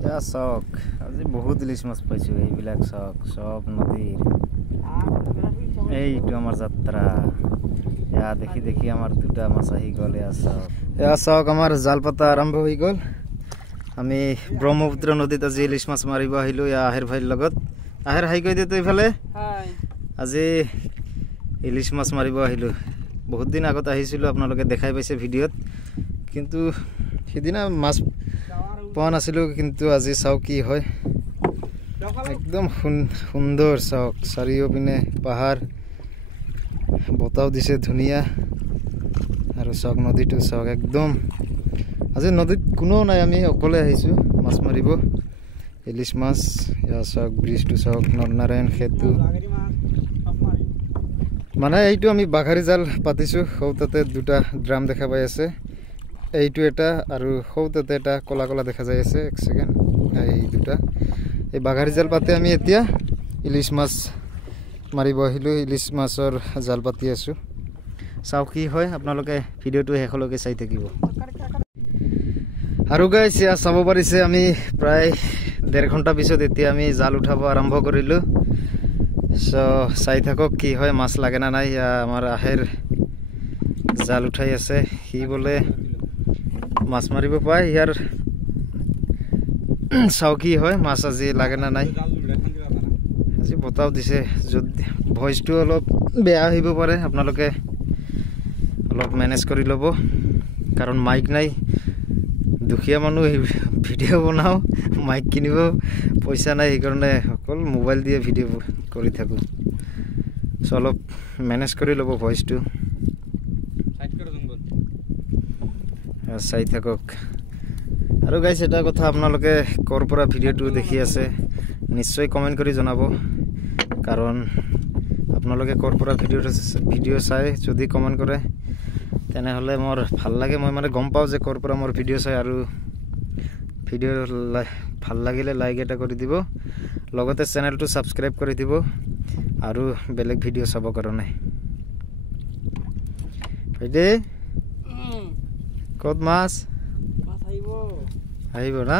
এয়া চাওক আজি বহুত ইলিছ মাছ পাইছোঁ এইবিলাক চাওক সব নদীৰ এইটো আমাৰ যাত্ৰা এয়া দেখি দেখি আমাৰ দুটা মাছ আহি গ'ল এয়া চাওক আমাৰ জাল পাতা আৰম্ভ হৈ গ'ল আমি ব্ৰহ্মপুত্ৰ নদীত আজি ইলিছ মাছ মাৰিব আহিলোঁ এয়া আহেৰ ভাইৰ লগত আহেৰ হাই কৈ দিয়তো এইফালে আজি ইলিছ মাছ মাৰিব আহিলোঁ বহুত দিন আগত আহিছিলোঁ আপোনালোকে দেখাই পাইছে ভিডিঅ'ত কিন্তু সিদিনা মাছ পোৱা নাছিলোঁ কিন্তু আজি চাওক কি হয় একদম সুন্দৰ চাওক চাৰিওপিনে পাহাৰ বতাও দিছে ধুনীয়া আৰু চাওক নদীটো চাওক একদম আজি নদীত কোনো নাই আমি অকলে আহিছোঁ মাছ মাৰিব ইলিছ মাছ এয়া চাওক ব্ৰিজটো চাওক নৰনাৰায়ণ সেতু মানে এইটো আমি বাঘাৰী জাল পাতিছোঁ সৌতাতে দুটা ড্ৰাম দেখা পাই আছে এইটো এটা আৰু সৌতাতে এটা কলা কলা দেখা যাই আছে এক সেকেন্ড এই দুটা এই বাঘাৰী জাল পাতি আমি এতিয়া ইলিছ মাছ মাৰিব আহিলোঁ ইলিছ মাছৰ জাল পাতি আছোঁ চাওক কি হয় আপোনালোকে ভিডিঅ'টো শেষলৈকে চাই থাকিব আৰু গাইছ এয়া চাব পাৰিছে আমি প্ৰায় 1.5 ঘণ্টা পিছত এতিয়া আমি জাল উঠাব আৰম্ভ কৰিলোঁ চাই থাকক কি হয় মাছ লাগে না নাই আমাৰ আহেৰ জাল উঠাই আছে সি বোলে মাছ মাৰিব পায় ইয়াৰ চাও কি হয় মাছ আজি লাগে না নাই আজি বতাও দিছে যদি ভইচটো অলপ বেয়া আহিব পাৰে আপোনালোকে অলপ মেনেজ কৰি ল'ব কাৰণ মাইক নাই দুখীয়া মানুহ ভিডিঅ' বনাও মাইক কিনিব পইচা নাই সেইকাৰণে অকল মোবাইল দিয়ে ভিডিঅ' কৰি থাকোঁ অলপ মেনেজ কৰি ল'ব ভইচটো চাই থাকক আৰু গাইছ এটা কথা আপোনালোকে ক'ৰ পৰা ভিডিঅ'টো দেখি আছে নিশ্চয় কমেণ্ট কৰি জনাব কাৰণ আপোনালোকে ক'ৰ পৰা ভিডিঅ' চাই যদি কমেণ্ট কৰে তেনেহ'লে মোৰ ভাল লাগে মই মানে গম পাওঁ যে ক'ৰ পৰা মোৰ ভিডিঅ' চাই আৰু ভিডিঅ' ভাল লাগিলে লাইক এটা কৰি দিব লগতে চেনেলটো ছাবস্ক্ৰাইব কৰি দিব আৰু বেলেগ ভিডিঅ' চাব কাৰণে ভাইটি ক'ত মাছ আহিব না